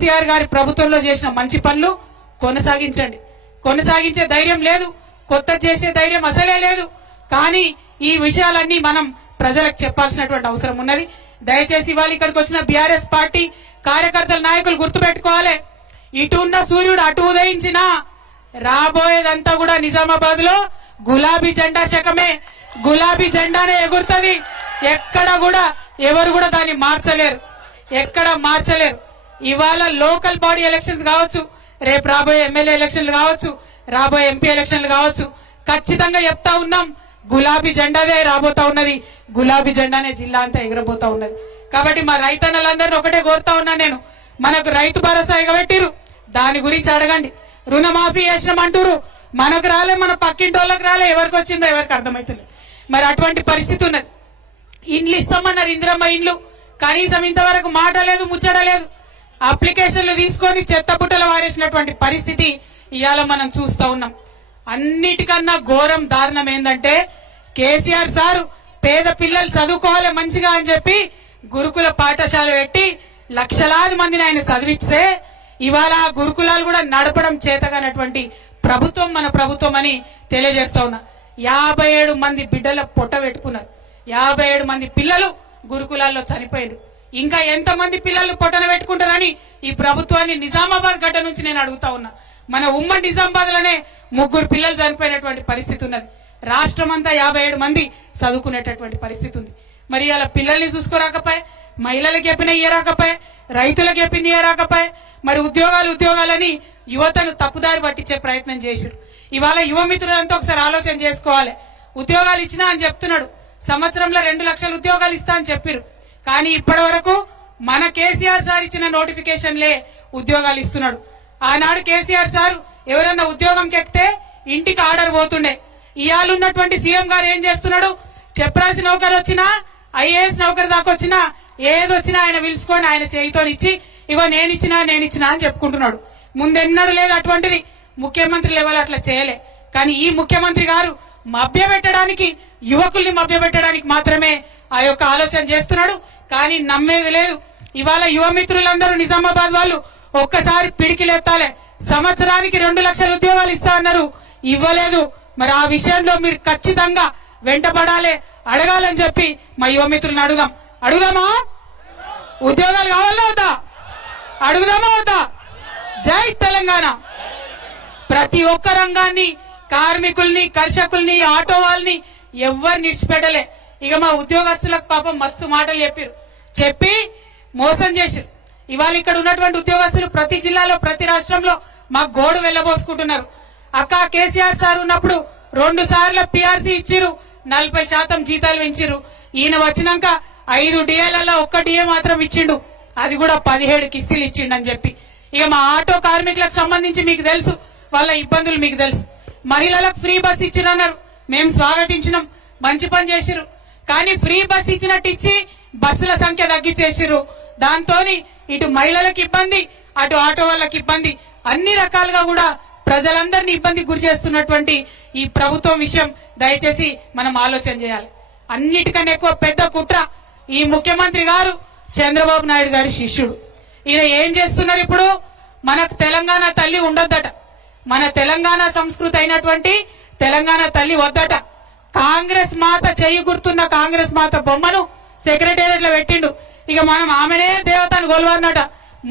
కేసీఆర్ గారి ప్రభుత్వంలో చేసిన మంచి పనులు కొనసాగించండి. కొనసాగించే ధైర్యం లేదు, కొత్త చేసే ధైర్యం అసలే లేదు. కానీ ఈ విషయాలన్నీ మనం ప్రజలకు చెప్పాల్సినటువంటి అవసరం ఉన్నది. దయచేసి వాళ్ళు ఇక్కడికి వచ్చిన బీఆర్ఎస్ పార్టీ కార్యకర్తల నాయకులు గుర్తుపెట్టుకోవాలి, ఇటు ఉన్న సూర్యుడు అటు ఉదయించినా రాబోయేదంతా కూడా నిజామాబాద్ లో గులాబీ జెండా శకమే, గులాబీ జెండానే ఎగురుతుంది. ఎక్కడ కూడా ఎవరు కూడా దాన్ని మార్చలేరు, ఎక్కడ మార్చలేరు. ఇవాళ లోకల్ బాడీ ఎలక్షన్స్ కావచ్చు, రేపు రాబోయే ఎమ్మెల్యే ఎలక్షన్లు కావచ్చు, రాబోయే ఎంపీ ఎలక్షన్లు కావచ్చు, ఖచ్చితంగా చెప్తా ఉన్నాం గులాబీ జెండాదే రాబోతా ఉన్నది, గులాబీ జెండానే జిల్లా అంతా ఎగరబోతా ఉన్నది. కాబట్టి మా రైతన్నలందరినీ ఒకటే కోరుతా ఉన్నా నేను, మనకు రైతు భరోసా ఎగబెట్టిరు, దాని గురించి అడగండి. రుణమాఫీ చేసినామంటారు, మనకు రాలే, మన పక్కింటి వాళ్ళకి రాలే, ఎవరికి వచ్చిందో ఎవరికి అర్థమవుతుంది. మరి అటువంటి పరిస్థితి ఉన్నది. ఇండ్లు ఇస్తామన్నారు, ఇందిరమ్మ ఇండ్లు, కనీసం ఇంతవరకు మాట లేదు, ముచ్చట లేదు. అప్లికేషన్లు తీసుకొని చెత్తపుట్టలు వారేసినటువంటి పరిస్థితి ఇవాళ మనం చూస్తా ఉన్నాం. అన్నిటికన్నా ఘోరం దారుణం ఏంటంటే కేసీఆర్ సారు పేద పిల్లలు చదువుకోవాలి మంచిగా అని చెప్పి గురుకుల పాఠశాల పెట్టి లక్షలాది మందిని ఆయన చదివిస్తే ఇవాళ గురుకులాలు కూడా నడపడం చేతగానటువంటి ప్రభుత్వం మన ప్రభుత్వం అని తెలియజేస్తా ఉన్నా. 57 మంది బిడ్డల పొట్ట పెట్టుకున్నారు, 57 మంది పిల్లలు గురుకులాల్లో చనిపోయారు. ఇంకా ఎంతమంది పిల్లలు పొట్టన పెట్టుకుంటారని ఈ ప్రభుత్వాన్ని నిజామాబాద్ గడ్డ నుంచి నేను అడుగుతా ఉన్నా. మన ఉమ్మడి నిజామాబాద్ లోనే 3 పిల్లలు చనిపోయినటువంటి పరిస్థితి ఉన్నది. రాష్ట్రం అంతా 57 మంది చదువుకునేటటువంటి పరిస్థితి ఉంది. మరి అలా పిల్లల్ని చూసుకోరాకపోయే, మహిళలకు చెప్పిన ఇయ్యరాకపోయే, రైతులకు చెప్పింది ఇయ్యరాకపోయే, మరి ఉద్యోగాలని యువతను తప్పుదారి పట్టించే ప్రయత్నం చేశారు. ఇవాళ యువ మిత్రులంతా ఒకసారి ఆలోచన చేసుకోవాలి. ఉద్యోగాలు ఇచ్చినా అని చెప్తున్నాడు, సంవత్సరంలో 2 లక్షల ఉద్యోగాలు ఇస్తా అని చెప్పారు. కానీ ఇప్పటి వరకు మన కేసీఆర్ సార్ ఇచ్చిన నోటిఫికేషన్లే ఉద్యోగాలు ఇస్తున్నాడు. ఆనాడు కేసీఆర్ సార్ ఎవరన్నా ఉద్యోగంకి ఎక్కితే ఇంటికి ఆర్డర్ పోతుండే. ఇవాళ ఉన్నటువంటి సీఎం గారు ఏం చేస్తున్నాడు, చెప్పరాసి నౌకరు వచ్చినా, ఐఏఎస్ నౌకరు దాకా వచ్చినా, ఏదొచ్చినా ఆయన పిలుచుకొని ఆయన చేయితో ఇచ్చి ఇగో నేనిచ్చినా అని చెప్పుకుంటున్నాడు. ముందెన్నడూ లేదు అటువంటిది. ముఖ్యమంత్రి లెవెల్ అట్లా చేయలే. కానీ ఈ ముఖ్యమంత్రి గారు మభ్యపెట్టడానికి, యువకుల్ని మభ్యపెట్టడానికి మాత్రమే ఆ యొక్క ఆలోచన చేస్తున్నాడు. కానీ నమ్మేది లేదు. ఇవాళ యువ మిత్రులందరూ నిజామాబాద్ వాళ్ళు ఒక్కసారి పిడికిలెత్తాలే. సంవత్సరానికి 2 లక్షల ఉద్యోగాలు ఇస్తా అన్నారు, ఇవ్వలేదు. మరి ఆ విషయంలో మీరు ఖచ్చితంగా వెంటపడాలి, అడగాలని చెప్పి మా యువ మిత్రులను అడుగుదామా? ఉద్యోగాలు కావాలా వద్దా? అడుగుదామా వద్దా? జై తెలంగాణ. ప్రతి ఒక్క రంగాన్ని, కార్మికుల్ని, కర్షకుల్ని, ఆటో వాళ్ళని ఎవ్వరు నిడిచిపెట్టలే. ఇక మా ఉద్యోగస్తులకు పాపం మస్తు మాటలు చెప్పి మోసం చేశారు. ఇవాళ ఇక్కడ ఉన్నటువంటి ఉద్యోగస్తులు ప్రతి జిల్లాలో, ప్రతి రాష్ట్రంలో మా గోడు వెళ్ళబోసుకుంటున్నారు. అక్క కేసీఆర్ సార్ ఉన్నప్పుడు 2 సార్లు పిఆర్సీ ఇచ్చిరు, 40% జీతాలు పెంచిరు. ఈయన వచ్చినాక 5 డిఏలలో 1 డిఏ మాత్రం ఇచ్చిండు, అది కూడా 17 కిస్తీలు ఇచ్చిండు అని చెప్పి. ఇక మా ఆటో కార్మికులకు సంబంధించి మీకు తెలుసు, వాళ్ళ ఇబ్బందులు మీకు తెలుసు. మహిళలకు ఫ్రీ బస్ ఇచ్చిరన్నారు, మేము స్వాగతించినాం, మంచి పని చేసిరు. కానీ ఫ్రీ బస్ ఇచ్చినట్టు ఇచ్చి బస్సుల సంఖ్య తగ్గించేసిరు. దాంతో ఇటు మహిళలకు ఇబ్బంది, అటు ఆటో వాళ్ళకి ఇబ్బంది, అన్ని రకాలుగా కూడా ప్రజలందరినీ ఇబ్బంది గురి చేస్తున్నటువంటి ఈ ప్రభుత్వం విషయం దయచేసి మనం ఆలోచన చేయాలి. అన్నిటికన్నా ఎక్కువ పెద్ద కుట్ర ఈ ముఖ్యమంత్రి గారు చంద్రబాబు నాయుడు గారి శిష్యుడు. ఈయన ఏం చేస్తున్నారు ఇప్పుడు, మనకు తెలంగాణ తల్లి ఉండొద్దట, మన తెలంగాణ సంస్కృతి అయినటువంటి తెలంగాణ తల్లి వద్దట. కాంగ్రెస్ మాత చెయ్యి గుర్తున్న కాంగ్రెస్ మాత బొమ్మను సెక్రటేరియట్ లో పెట్టిండు. ఇక మనం ఆమెనే దేవతను కొలవాలన్నట,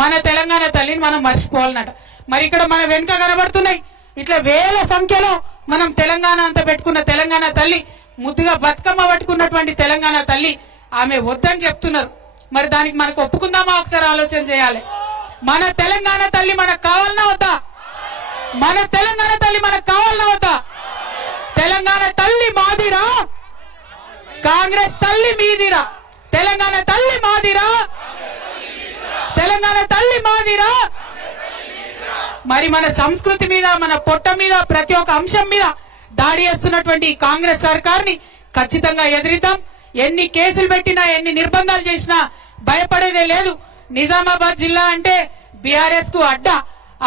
మన తెలంగాణ తల్లిని మనం మర్చిపోవాలన్నట. మరి ఇక్కడ మన వెనుక కనబడుతున్నాయి ఇట్లా వేల సంఖ్యలో మనం తెలంగాణ అంతా పెట్టుకున్న తెలంగాణ తల్లి, ముద్దుగా బతుకమ్మ పట్టుకున్నటువంటి తెలంగాణ తల్లి, ఆమె వద్దని చెప్తున్నారు. మరి దానికి మనకు ఒప్పుకుందామా? ఒకసారి ఆలోచన చేయాలి. మన తెలంగాణ తల్లి మనకు కావాలన్నా వద్దా? మన తెలంగాణ తల్లి మనకు కావాలన్నా వద్దా? తెలంగాణ తల్లి మాదిరా, కాంగ్రెస్ తల్లి మీదిరా, తెలంగాణ తల్లి మాదిరా, తెలంగాణ తల్లి మాదిరా. మరి మన సంస్కృతి మీద, మన పొట్ట మీద, ప్రతి ఒక్క అంశం మీద దాడి చేస్తున్నటువంటి కాంగ్రెస్ సర్కార్ని ఖచ్చితంగా ఎదిరిద్దాం. ఎన్ని కేసులు పెట్టినా, ఎన్ని నిర్బంధాలు చేసినా భయపడేదే లేదు. నిజామాబాద్ జిల్లా అంటే బీఆర్ఎస్ కు అడ్డా.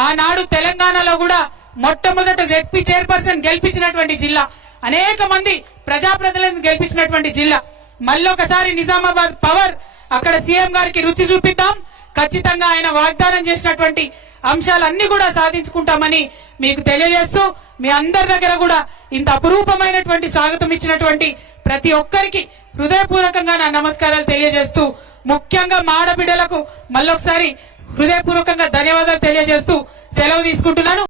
ఆనాడు తెలంగాణలో కూడా మొట్టమొదట జెడ్పీ చైర్పర్సన్ గెలిపించినటువంటి జిల్లా, అనేక మంది ప్రజాప్రతినిధులను గెలిపించినటువంటి జిల్లా. మళ్ళొకసారి నిజామాబాద్ పవర్, అక్కడ సీఎం గారికి రుచి చూపిద్దాం. ఖచ్చితంగా ఆయన వాగ్దానం చేసినటువంటి అంశాలన్నీ కూడా సాధించుకుంటామని మీకు తెలియజేస్తూ మీ అందరి దగ్గర కూడా ఇంత అపురూపమైనటువంటి స్వాగతం ఇచ్చినటువంటి ప్రతి ఒక్కరికి హృదయపూర్వకంగా నా నమస్కారాలు తెలియజేస్తూ ముఖ్యంగా మా ఆడబిడ్డలకు మళ్ళొకసారి హృదయపూర్వకంగా ధన్యవాదాలు తెలియజేస్తూ సెలవు తీసుకుంటున్నాను.